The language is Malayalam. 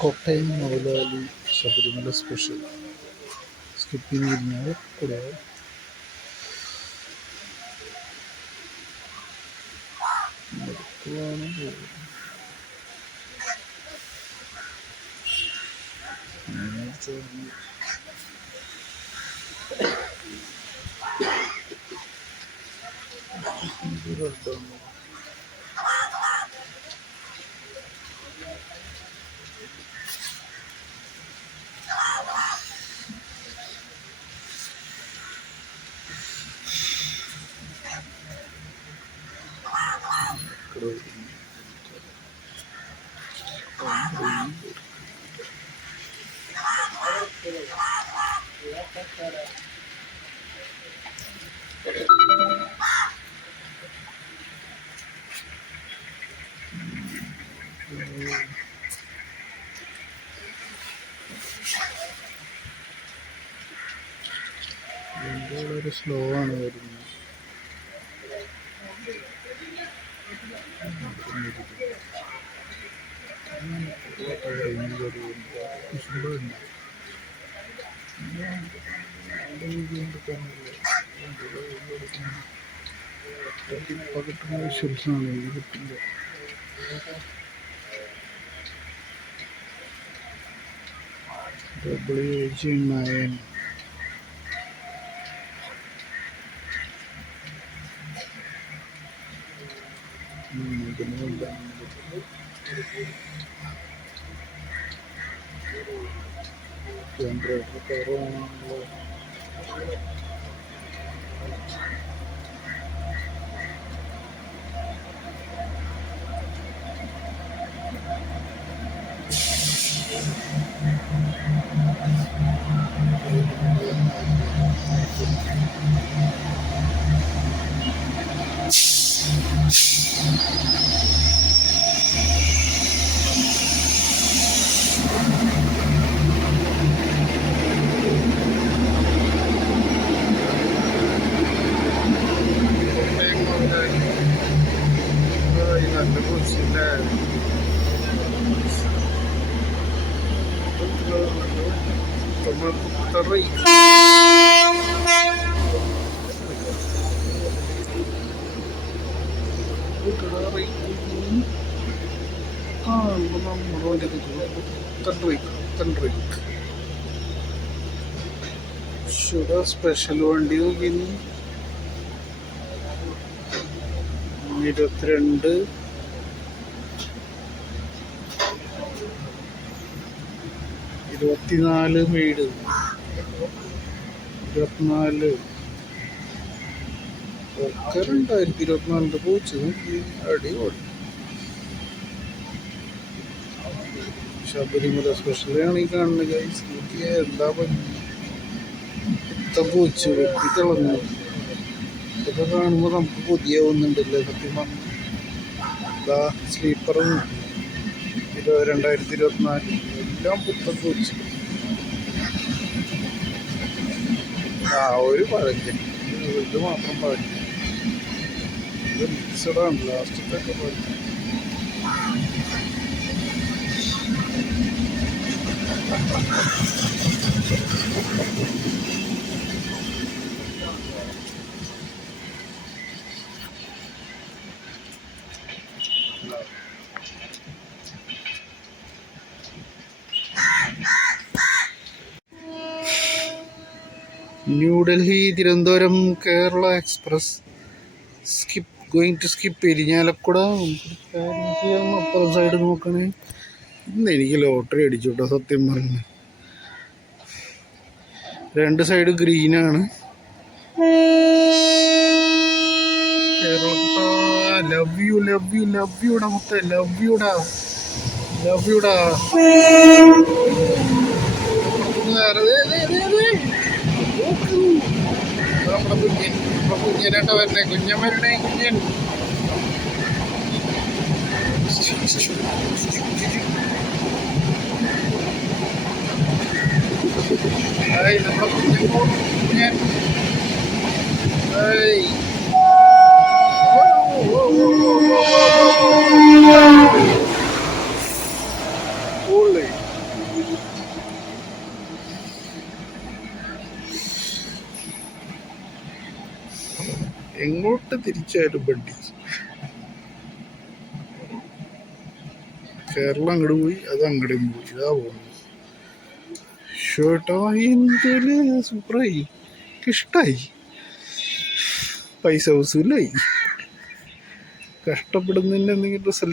കോട്ടയം മൗലാലി ശബരിമല സ്പെഷ്യൽ സ്കിപ്പിംഗ് ഇരിഞ്ഞാൽ കൂടാതെ വളരെ സ്ലോ ആണ് വരുന്നത്. കിട്ടുന്ന വിഷ്വൽസാണ് ഇത് കിട്ടില്ല. WG9 ജനറേറ്റർ കുറവാണല്ലോ. ഷുഗർ സ്പെഷ്യൽ വണ്ടി നോക്കി 22 24 വീട് 24 ഒക്കെ 2024 പോച്ച് നോക്കി അടിപൊളി. ശബരിമല സ്പെഷ്യലാണ് ഈ കാണുന്നത് ഗൈസ്. നോക്കിയേ എന്താ ഭംഗി. പൂച്ച വെട്ടിത്തിളങ്ങും. ഇതൊക്കെ കാണുമ്പോൾ നമുക്ക് കൊതിയാവുന്നുണ്ടല്ലേ സത്യം പറഞ്ഞു. ഇതാ സ്ലീപ്പറും 2024 എല്ലാം പുത്തൻ പൂച്ച. ഒരു പഴഞ്ചൻ, ഇത് മാത്രം പഴഞ്ചൻ. ഇത് മിക്സഡാണ് ലാസ്റ്റത്തൊക്കെ പഴഞ്ചൻ. New Delhi Thiruvananthapuram Kerala express going to skip Irinjalakuda. അപ്പുറം സൈഡ് നോക്കണേ. ഇന്ന് എനിക്ക് ലോട്ടറി അടിച്ചു കേട്ടോ സത്യം പറഞ്ഞു. 2 സൈഡ് ഗ്രീനാണ്. Kerala love you love you love യുടാ മൊത്തം ലവ് യുടാ ലവ് യുടാ. നമ്മുടെ കുഞ്ഞനായിട്ട് വരണേ, കുഞ്ഞൻ വരണേ, കുഞ്ഞൻ. നമ്മുടെ കുഞ്ഞൻ എങ്ങോട്ട് തിരിച്ചാലും വണ്ടി. കേരളം അങ്ങോട്ട് പോയി, അത് അങ്ങോട്ടും പോയി. ഇതാ പോകുന്നു. ഷേർട്ടായി എന്തൊരു സൂപ്പറായി, ഇഷ്ടായി. പൈസ വസൂലായി. കഷ്ടപ്പെടുന്നതിൻ്റെ എന്തെങ്കിലും റിസൾട്ട്